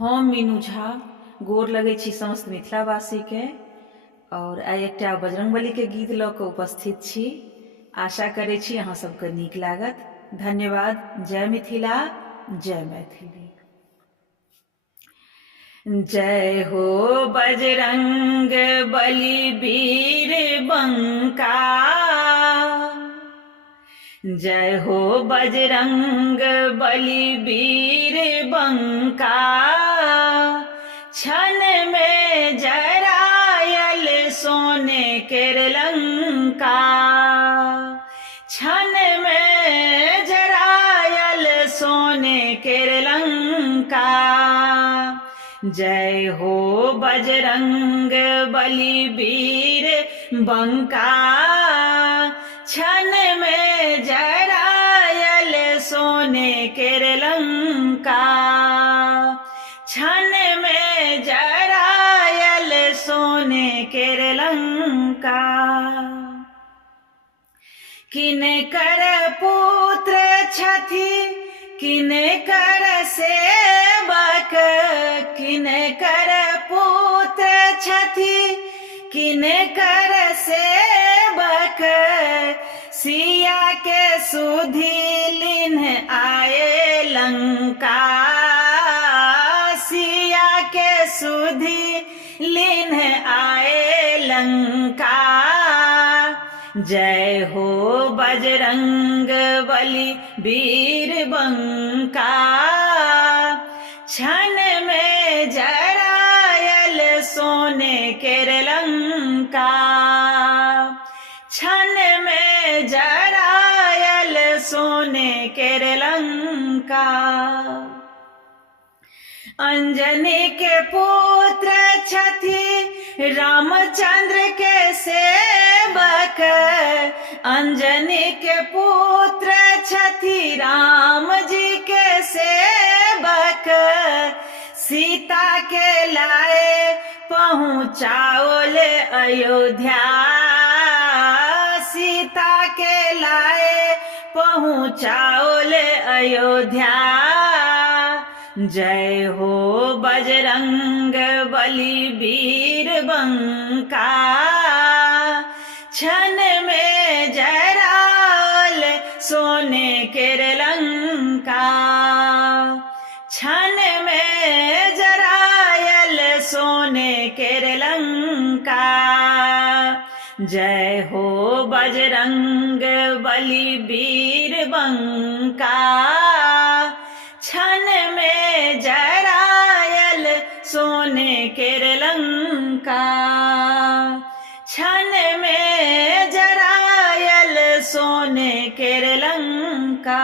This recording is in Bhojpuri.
हम मीनू झा गोर लगै छी समस्त मिथिलावासी के और आइ एकटा बजरंगबली के गीत लऽ कऽ उपस्थित छी। आशा करै छी अहाँ सबके नीक लागत। धन्यवाद। जय मिथिला, जय मैथिली। जय हो बजरंग बली वीर बंका, जय हो बजरंग बली वीर बंका। क्षण में जरायल सोने केर लंका, क्षण में जरायल सोने केर लंका। जय हो बजरंग बली वीर बंका, क्षण में जरायल सोने केर लंका, क्षण में जरायल सोने केर लंका। किनकर पुत्र छथि किनकर सेवक, किनकर पुत्र छथि किनकर सेवक। सिया के सुधि लिन्ह आए लंका, सिया के सुधि लिन्ह आए लंका। जय हो बजरंग बली वीर बंका, क्षण में जरायल सोने केर लंका, क्षण में जरायल सोने केर लंका। अंजनी के पुत्र छथि रामचंद्र के सेवक, अंजनी के पुत्र छथि राम जी के सेवक। सीता के लाए पहुँचाओल अयोध्या, सीता के लाए पहुँचाओल अयोध्या। जय हो बजरंग बली वीर बंका, क्षण में जरायल सोने केर लंका, क्षण में जरायल सोने केर लंका। जय हो बजरंग बली वीर बंका, क्षण में जरायल सोने केर लंका, क्षण में जरायल सोने केर लंका।